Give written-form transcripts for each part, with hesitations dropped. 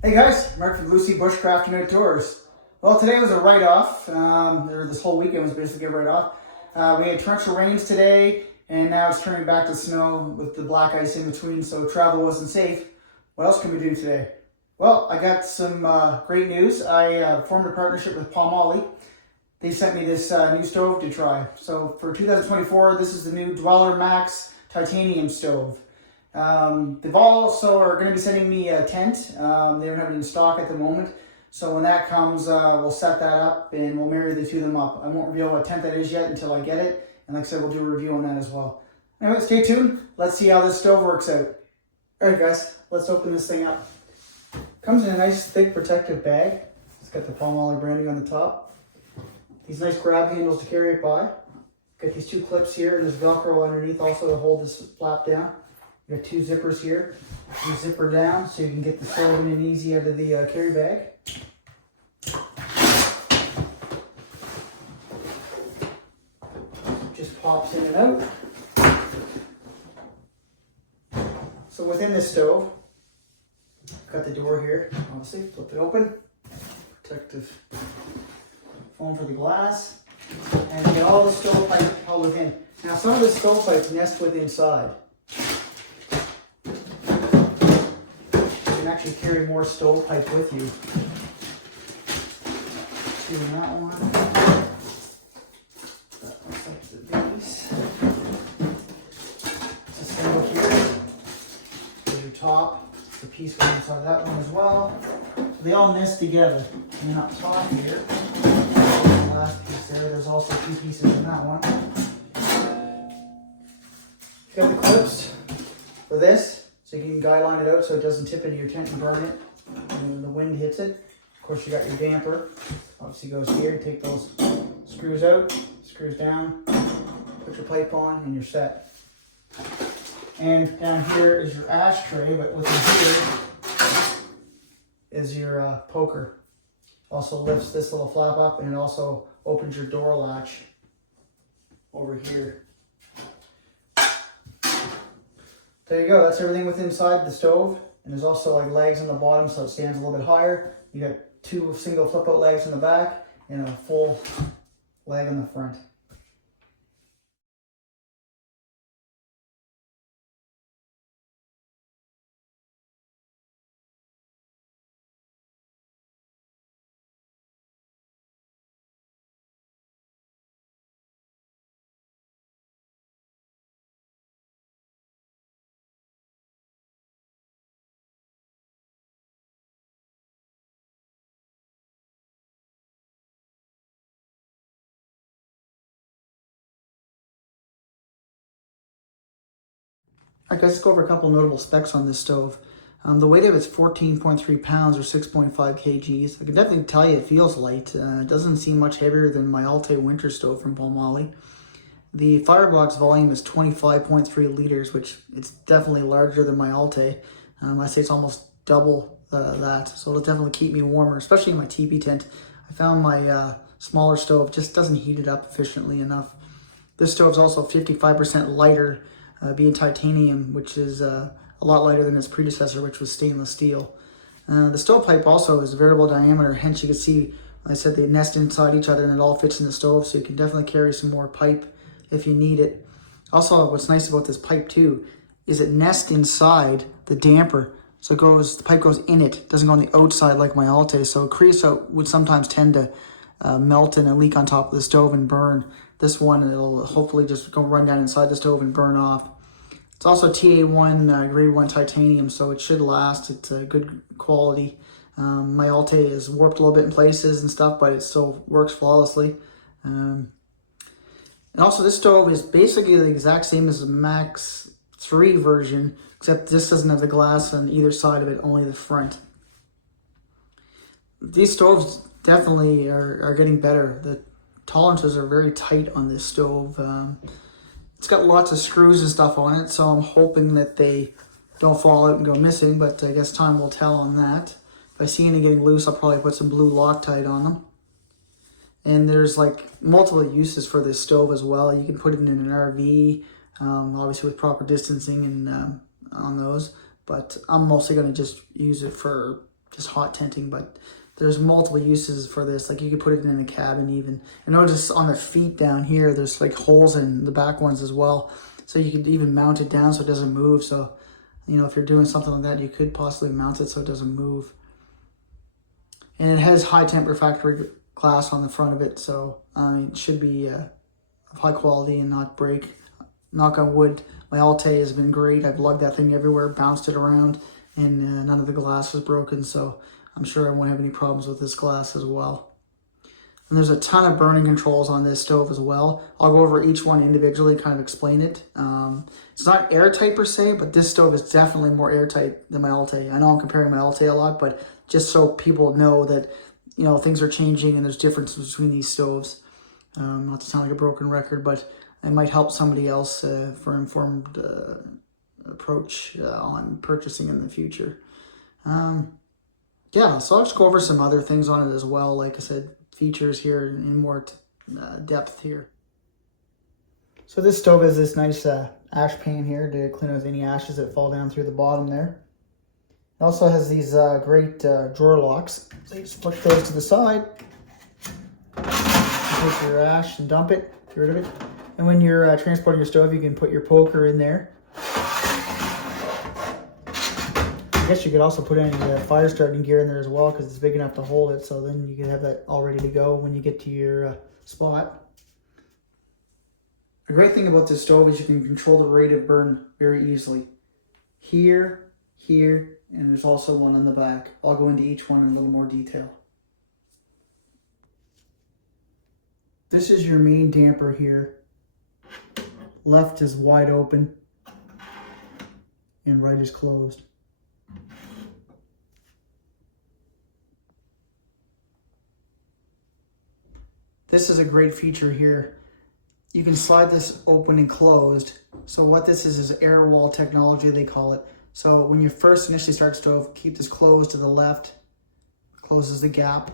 Hey guys, Mark from Lucy Bushcraft and Outdoors. Well, today was a write-off, or this whole weekend was basically a write-off. We had torrential rains today, and now it's turning back to snow with the black ice in between, so travel wasn't safe. What else can we do today? Well, I got some great news. I formed a partnership with Pomoly. They sent me this new stove to try. So for 2024, this is the new Dweller Max titanium stove. They've also are going to be sending me a tent. They don't have it in stock at the moment. So when that comes, we'll set that up and we'll marry the two of them up. I won't reveal what tent that is yet until I get it. And like I said, we'll do a review on that as well. Anyway, stay tuned. Let's see how this stove works out. All right, guys, let's open this thing up. Comes in a nice, thick, protective bag. It's got the Pomoly branding on the top. These nice grab handles to carry it by. Got these two clips here, and there's Velcro underneath also to hold this flap down. You got two zippers here. You zipper down so you can get the stove in and easy out of the carry bag. Just pops in and out. So within this stove, got the door here. Obviously, flip it open. Protective foam for the glass, and you get all the stovepipe held within. Now, some of the stovepipes nest within inside. Actually carry more stovepipe with you. Doing that one. That looks like the base. It's a symbol here. There's your top. The piece goes inside that one as well. So they all nest together. And then up top here, the last piece there's also two pieces in that one. You got the clips for this. So you can guy line it out so it doesn't tip into your tent and burn it when the wind hits it. Of course, you got your damper. Obviously goes here. You take those screws out, screws down, put your pipe on, and you're set. And down here is your ashtray, but within here is your poker. Also lifts this little flap up, and it also opens your door latch over here. There you go, that's everything within inside the stove. And there's also like legs on the bottom so it stands a little bit higher. You got two single flip out legs in the back and a full leg on the front. Alright guys, let's go over a couple notable specs on this stove. The weight of it's 14.3 pounds or 6.5 kgs. I can definitely tell you it feels light. It doesn't seem much heavier than my Altay Winter Stove from Pomoly. The firebox volume is 25.3 liters, which it's definitely larger than my Altay. I say it's almost double that, so it'll definitely keep me warmer, especially in my teepee tent. I found my smaller stove just doesn't heat it up efficiently enough. This stove is also 55% lighter, being titanium, which is a lot lighter than its predecessor, which was stainless steel. The stovepipe also is variable diameter, hence you can see, like I said, they nest inside each other and it all fits in the stove, so you can definitely carry some more pipe if you need it. Also, what's nice about this pipe too is it nests inside the damper, so the pipe goes in it, doesn't go on the outside like my Altay, so creosote would sometimes tend to melt and leak on top of the stove and burn. This one, it'll hopefully just go run down inside the stove and burn off. It's also TA1 grade 1 titanium, so it should last. It's good quality. My Altay is warped a little bit in places and stuff, but it still works flawlessly. And also this stove is basically the exact same as the Max 3 version, except this doesn't have the glass on either side of it, only the front. These stoves definitely are getting better. The tolerances are very tight on this stove. It's got lots of screws and stuff on it, so I'm hoping that they don't fall out and go missing, but I guess time will tell on that. If I see any getting loose, I'll probably put some blue Loctite on them. And there's like multiple uses for this stove as well. You can put it in an RV, obviously with proper distancing and on those. But I'm mostly going to just use it for just hot tenting, but there's multiple uses for this. Like you could put it in a cabin even. And notice on the feet down here, there's like holes in the back ones as well. So you could even mount it down so it doesn't move. So, you know, if you're doing something like that, you could possibly mount it so it doesn't move. And it has high temp refractory glass on the front of it. So it should be of high quality and not break. Knock on wood, my Altay has been great. I've lugged that thing everywhere, bounced it around, and none of the glass was broken. So I'm sure I won't have any problems with this glass as well. And there's a ton of burning controls on this stove as well. I'll go over each one individually, kind of explain it. It's not airtight per se, but this stove is definitely more airtight than my Altay. I know I'm comparing my Altay a lot, but just so people know that, you know, things are changing and there's differences between these stoves. Not to sound like a broken record, but it might help somebody else for informed approach on purchasing in the future. Yeah, so I'll just go over some other things on it as well. Like I said, features here in more depth here. So this stove has this nice ash pan here to clean out any ashes that fall down through the bottom there. It also has these great drawer locks. So you just push those to the side, take your ash and dump it, get rid of it. And when you're transporting your stove, you can put your poker in there. I guess you could also put any fire starting gear in there as well because it's big enough to hold it. So then you can have that all ready to go when you get to your spot. The great thing about this stove is you can control the rate of burn very easily. Here, here, and there's also one on the back. I'll go into each one in a little more detail. This is your main damper here. Left is wide open and right is closed. This is a great feature here. You can slide this open and closed. So what this is air wall technology, they call it. So when you first initially start stove, keep this closed to the left, closes the gap.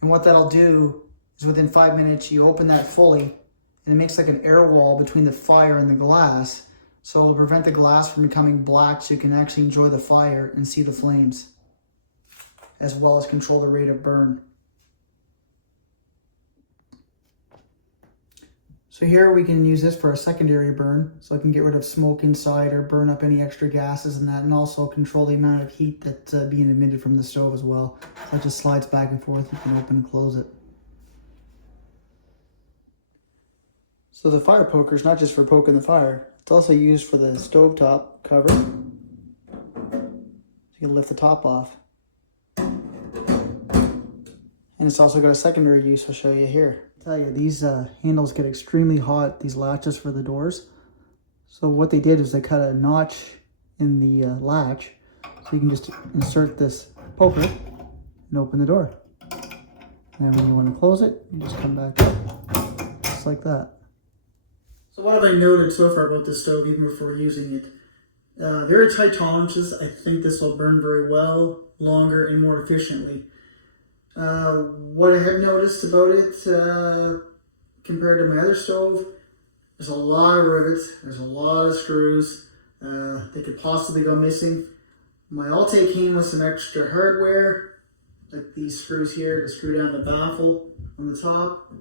And what that'll do is within 5 minutes, you open that fully and it makes like an air wall between the fire and the glass. So it'll prevent the glass from becoming black so you can actually enjoy the fire and see the flames, as well as control the rate of burn. So here we can use this for a secondary burn, so I can get rid of smoke inside or burn up any extra gases and that, and also control the amount of heat that's being emitted from the stove as well. So it just slides back and forth, you can open and close it. So the fire poker is not just for poking the fire, it's also used for the stovetop cover. So you can lift the top off. And it's also got a secondary use I'll show you here. I'll tell you, these handles get extremely hot, these latches for the doors. So what they did is they cut a notch in the latch, so you can just insert this poker and open the door. And when you want to close it, you just come back up, just like that. So what have I noted so far about this stove, even before using it? Very tight tolerances. I think this will burn very well, longer, and more efficiently. What I have noticed about it compared to my other stove, there's a lot of rivets, there's a lot of screws. They could possibly go missing. My Altay came with some extra hardware, like these screws here to screw down the baffle on the top.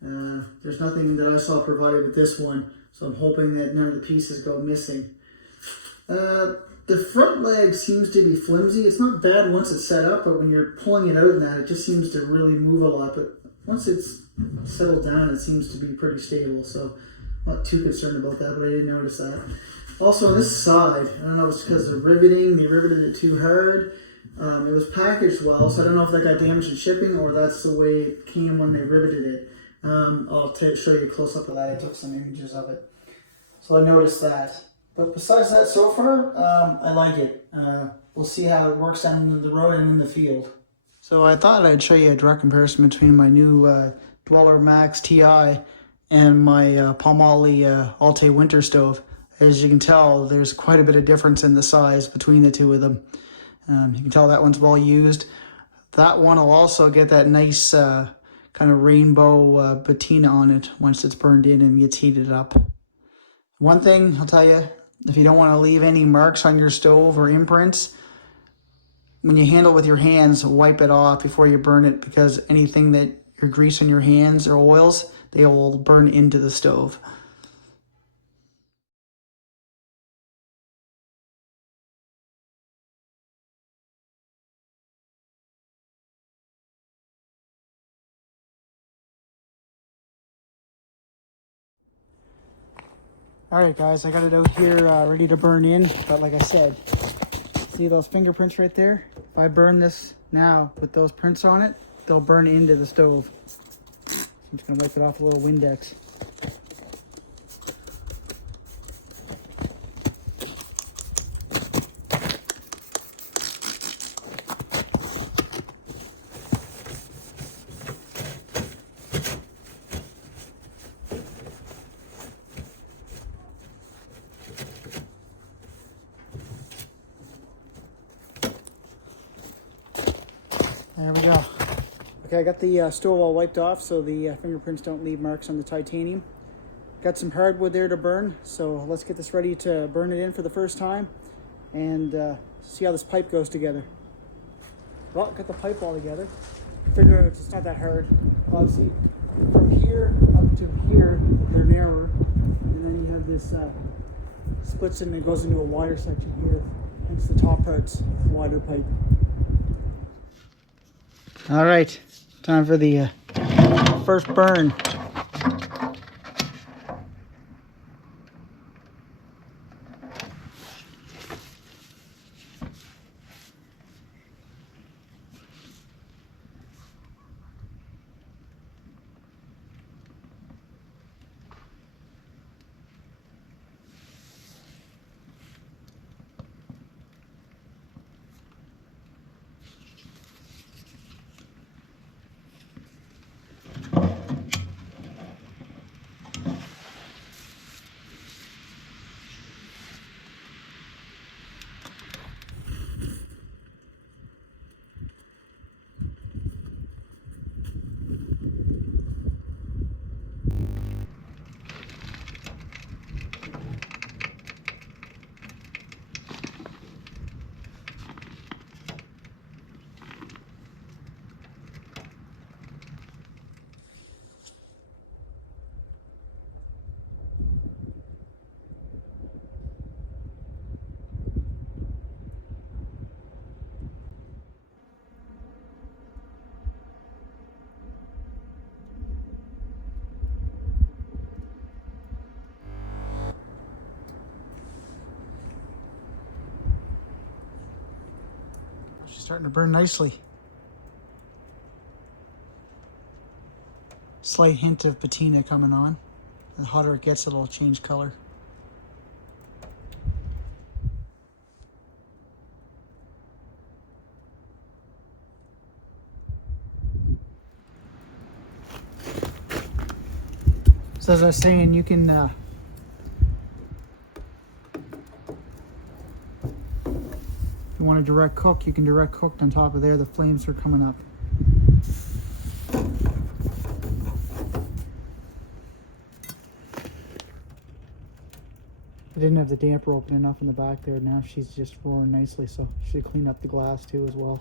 There's nothing that I saw provided with this one, so I'm hoping that none of the pieces go missing. The front leg seems to be flimsy. It's not bad once it's set up, but when you're pulling it out and that, it just seems to really move a lot. But once it's settled down, it seems to be pretty stable, so I'm not too concerned about that, but I did notice that. Also on this side, I don't know if it's because of riveting, they riveted it too hard. It was packaged well, so I don't know if that got damaged in shipping or that's the way it came when they riveted it. I'll show you a close-up of that. I took some images of it. So I noticed that. But besides that, so far, I like it. We'll see how it works on the road and in the field. So I thought I'd show you a direct comparison between my new Dweller Max TI and my Pomoly Altay Winter Stove. As you can tell, there's quite a bit of difference in the size between the two of them. You can tell that one's well used. That one will also get that nice kind of rainbow patina on it once it's burned in and gets heated up. One thing I'll tell you, if you don't want to leave any marks on your stove or imprints, when you handle it with your hands, wipe it off before you burn it, because anything that you're greasing your hands or oils, they will burn into the stove. Alright guys, I got it out here ready to burn in, but like I said, see those fingerprints right there? If I burn this now with those prints on it, they'll burn into the stove. So I'm just going to wipe it off with a little Windex. There we go. Okay, I got the stove all wiped off so the fingerprints don't leave marks on the titanium. Got some hardwood there to burn, so let's get this ready to burn it in for the first time and see how this pipe goes together. Well, got the pipe all together. Figure it's not that hard. Obviously, from here up to here, they're narrower, and then you have this splits in and goes into a wider section here. Hence the top part's wider pipe. All right, time for the first burn. She's starting to burn nicely. Slight hint of patina coming on. The hotter it gets, it'll change color. So as I was saying, you can if you want to direct cook, you can direct cook on top of there. The flames are coming up. I didn't have the damper open enough in the back there. Now she's just roaring nicely, so should clean up the glass too as well.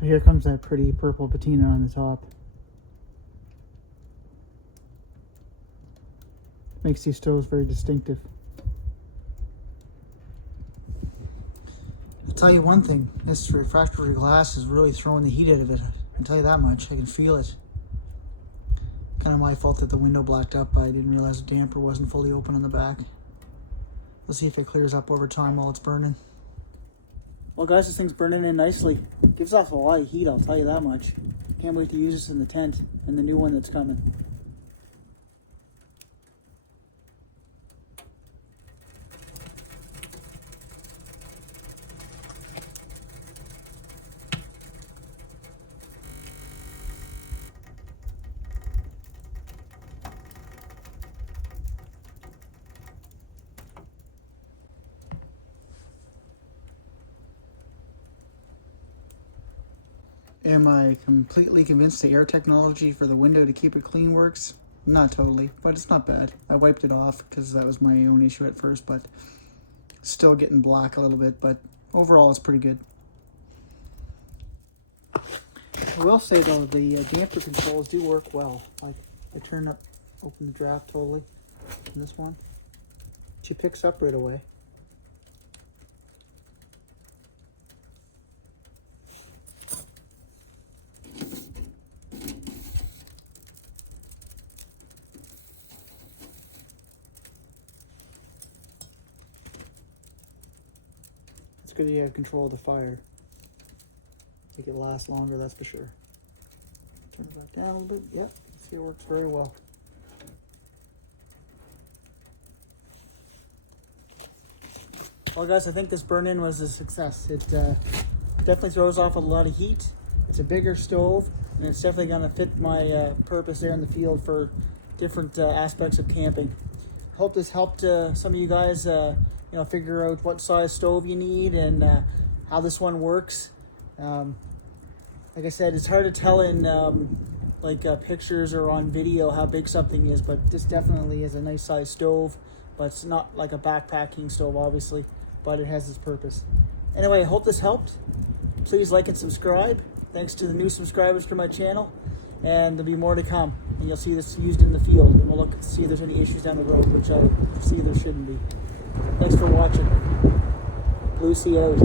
Here comes that pretty purple patina on the top. Makes these stoves very distinctive. I'll tell you one thing, this refractory glass is really throwing the heat out of it. I can tell you that much, I can feel it. Kind of my fault that the window blacked up. I didn't realize the damper wasn't fully open on the back. Let's see if it clears up over time while it's burning. Well guys, this thing's burning in nicely. Gives off a lot of heat, I'll tell you that much. Can't wait to use this in the tent and the new one that's coming. Am I completely convinced the air technology for the window to keep it clean works? Not totally, but it's not bad. I wiped it off because that was my own issue at first, but still getting black a little bit, but overall it's pretty good. I will say though, the damper controls do work well. Like, I turn up, open the draft totally, in this one. She picks up right away. It's good you have control of the fire. Make it last longer, that's for sure. Turn it back down a little bit. Yep, see, it works very well. Well guys, I think this burn-in was a success. It definitely throws off a lot of heat. It's a bigger stove, and it's definitely going to fit my purpose there in the field for different aspects of camping. Hope this helped some of you guys figure out what size stove you need and how this one works. Like I said, it's hard to tell in pictures or on video how big something is, but this definitely is a nice size stove, but it's not like a backpacking stove obviously, but it has its purpose. Anyway, I hope this helped. Please like and subscribe. Thanks to the new subscribers to my channel, and there'll be more to come, and you'll see this used in the field, and we'll look to see if there's any issues down the road, which I see there shouldn't be. Thanks for watching. Lucy out.